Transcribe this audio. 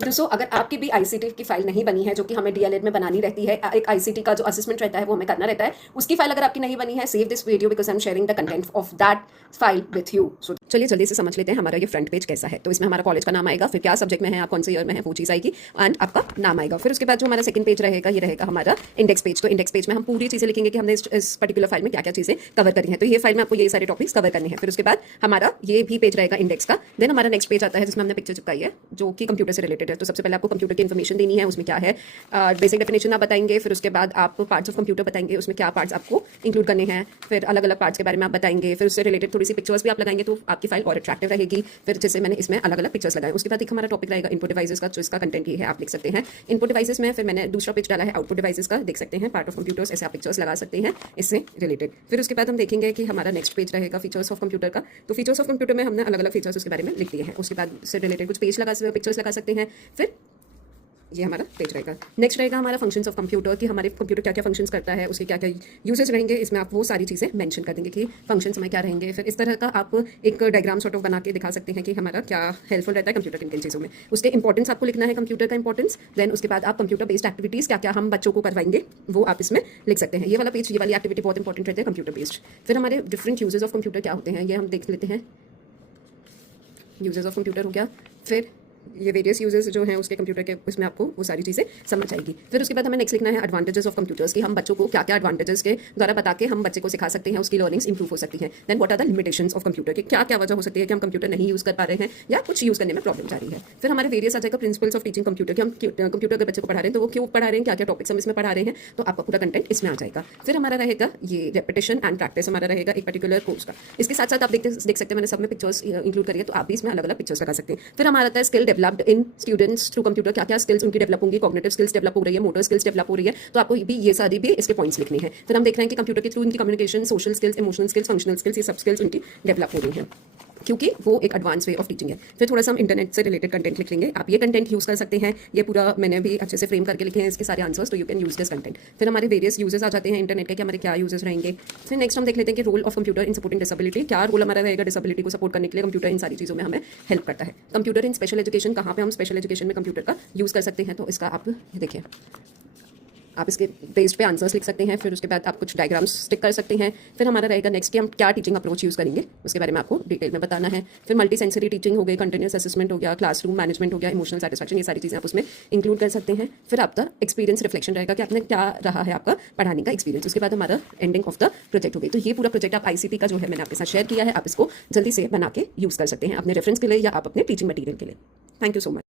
दोस्तों अगर आपकी भी आईसीटी की फाइल नहीं बनी है, जो कि हमें डीएलएड में बनानी रहती है, एक आईसीटी का जो असेसमेंट रहता है वो हमें करना रहता है, उसकी फाइल अगर आपकी नहीं बनी है, save this video because I am sharing the content of that file with you. So चलिए जल्दी से समझ लेते हैं हमारा ये फ्रंट पेज कैसा है। तो इसमें हमारा कॉलेज का नाम आएगा, फिर क्या सब्जेक्ट में है, आप कौन से ईयर में है, वो चीज़ आएगी एंड आपका नाम आएगा। फिर उसके बाद जो हमारा सेकंड पेज रहेगा, ये रहेगा हमारा इंडेक्स पेज। तो इंडेक्स पेज में हम पूरी चीज़ें लिखेंगे कि हमने इस पर्टिकुलर फाइल में क्या क्या चीज़ें कवर करी हैं। तो ये फाइल में आपको ये सारे टॉपिक्स कवर करने हैं। फिर उसके बाद हमारा ये भी पेज रहेगा इंडेक्स का। देन हमारा नेक्स्ट पेज आता है जिसमें हमने पिक्चर चिपकाई है जो कि कंप्यूटर से रिलेटेड है। तो सबसे पहले आपको कंप्यूटर की इन्फॉर्मेशन देनी है, उसमें क्या है बेसिक डेफिनेशन आप बताएंगे। फिर उसके बाद आप पार्ट्स ऑफ कंप्यूटर बताएंगे, उसमें क्या पार्ट्स आपको इंक्लूड करने हैं। फिर अलग अलग पार्ट्स के बारे में आप बताएंगे। फिर उससे रिलेटेड थोड़ी सी पिक्चर्स भी आप लगाएंगे तो आपकी फाइल और अट्रैक्टिव रहेगी। फिर जैसे मैंने इसमें अलग अलग पिक्चर्स लगाए। उसके बाद एक हमारा टॉपिक रहेगा इनपुट डिवाइसेस का, जो इसका कंटेंट ये है आप लिख सकते हैं इनपुट डिवाइसेस में। फिर मैंने दूसरा पेज डाला है आउटपुट डिवाइसेस का, देख सकते हैं पार्ट ऑफ कंप्यूटर्स, ऐसे आप पिक्चर्स लगा सकते हैं इससे रिलेटेड। फिर उसके बाद हम देखेंगे कि हमारा नेक्स्ट पेज रहेगा फीचर्स ऑफ कंप्यूटर का। तो फीचर्स ऑफ कंप्यूटर में हमने अलग अलग फीचर्स उसके बारे में लिख दिए हैं। उसके बाद से रिलेटेड कुछ पेज पिक्चर्स लगा सकते हैं। फिर ये हमारा पेज रहेगा। नेक्स्ट रहेगा हमारा फंक्शंस ऑफ कंप्यूटर, कि हमारे कंप्यूटर क्या क्या फंक्शंस करता है, उसके क्या क्या यूजेस रहेंगे। इसमें आप वो सारी चीज़ें मेंशन कर देंगे कि फंक्शंस में क्या रहेंगे। फिर इस तरह का आप एक डायग्राम सॉर्ट ऑफ बना के दिखा सकते हैं कि हमारा क्या हेल्पफुल रहता है कंप्यूटर किन किन चीज़ों में। उसके इंपॉर्टेंस आपको लिखना है, कंप्यूटर का इंपॉर्टेंस। देन उसके बाद आप कंप्यूटर बेस्ड एक्टिविटीज़ क्या क्या हम बच्चों को करवाएंगे वो आप इसमें लिख सकते हैं। ये वाला पेज, ये वाली एक्टिविटी बहुत इंपॉर्टेंट रहती है कंप्यूटर बेस्ड। फिर हमारे डिफरेंट यूजेस ऑफ कंप्यूटर क्या होते हैं ये हम देख लेते हैं। यूजेस ऑफ कंप्यूटर हो गया, फिर ये वेरियस यूजेस जो हैं उसके कंप्यूटर के, उसमें आपको वो सारी चीज़ें समझ आएगी। फिर उसके बाद हमें नेक्स्ट लिखना है एडवांटेजेस ऑफ कंप्यूटर्स, कि हम बच्चों को क्या क्या एडवांटेजेस के द्वारा बता के हम बच्चे को सिखा सकते हैं, उसकी लर्निंग्स इंप्रूव हो सकती हैं। Then what are the limitations of computer, के क्या क्या वजह हो सकती है कि हम कंप्यूटर नहीं यूज़ कर पा रहे हैं या कुछ यूज़ करने में प्रॉब्लम आ रही है। फिर हमारे वेरियस आ जाएगा प्रिंसिपल्स ऑफ टीचिंग कंप्यूटर, कि हम कंप्यूटर अगर बच्चे को पढ़ा रहे हैं तो वो क्यों पढ़ा रहे हैं, क्या क्या टॉपिक्स हम इसमें पढ़ा रहे हैं, तो आपका पूरा कंटेंट इसमें आ जाएगा। फिर हमारा रहेगा ये रेपिटेशन एंड प्रैक्टिस, हमारा रहेगा एक पर्टिकुलर कोर्स का। इसके साथ साथ आप देख सकते हैं मैंने सब में पिक्चर्स इंक्लूड करिए, तो आप भी इसमें अलग अलग पिक्चर्स लगा सकते हैं। फिर हमारा आता है skill developed in students through computer, क्या क्या स्किल्स उनकी डेवलप होंगी, कॉग्निटिव स्किल्स डेवलप हो रही है, मोटर स्किल्स डेवलप हो रही है, तो आपको भी ये सारी भी इसके पॉइंट्स लिखने हैं। फिर हम देख रहे हैं कि कंप्यूटर के थ्रू इनकी communication, social skills, emotional skills, functional skills, ये सब स्किल्स उनकी डेवलप हो रही हैं क्योंकि वो एक एडवांस वे ऑफ टीचिंग है। फिर थोड़ा सा हम इंटरनेट से रिलेटेड कंटेंट लिख लेंगे, आप ये कंटेंट यूज़ कर सकते हैं। ये पूरा मैंने भी अच्छे से फ्रेम करके लिखे हैं इसके सारे आंसर्स, तो you can use this content. फिर हमारे वेरियस यूजेस आ जाते हैं इंटरनेट के कि हमारे क्या यूजेस रहेंगे। फिर नेक्स्ट हम देख लेते हैं कि role of computer in supporting disability, क्या रोल हमारा रहेगा डिसेबिलिटी को सपोर्ट करने के लिए। कंप्यूटर इन सारी चीज़ों में हमें हेल्प करता है। कंप्यूटर इन स्पेशल एजुकेशन, कहाँ पे हम स्पेशल एजुकेशन में कंप्यूटर का यूज़ कर सकते हैं, तो इसका आप देखिए आप इसके बेस्ड पे आंसर्स लिख सकते हैं। फिर उसके बाद आप कुछ डायग्राम्स स्टिक कर सकते हैं। फिर हमारा रहेगा नेक्स्ट कि हम क्या टीचिंग अप्रोच यूज़ करेंगे, उसके बारे में आपको डिटेल में बताना है। फिर मल्टी सेंसरी टीचिंग हो गई, कंटिन्यूस असेसमेंट हो गया, क्लासरूम मैनेजमेंट हो गया, इमोशनल सेटिस्फैक्शन, ये सारी चीज़ें आप उसमें इंक्लूड कर सकते हैं। फिर आपका एक्सपीरियंस रिफ्लेक्शन रहेगा कि आपने क्या रहा है आपका पढ़ाने का एक्सपीरियंस। उसके बाद हमारा एंडिंग ऑफ द प्रोजेक्ट हो गई। तो ये पूरा प्रोजेक्ट आप आईसीटी का जो है मैंने आपके साथ शेयर किया है, आप इसको जल्दी से बना के यूज़ कर सकते हैं अपने रेफरेंस के लिए या आप अपने टीचिंग मटीरियल के लिए। Thank you so much.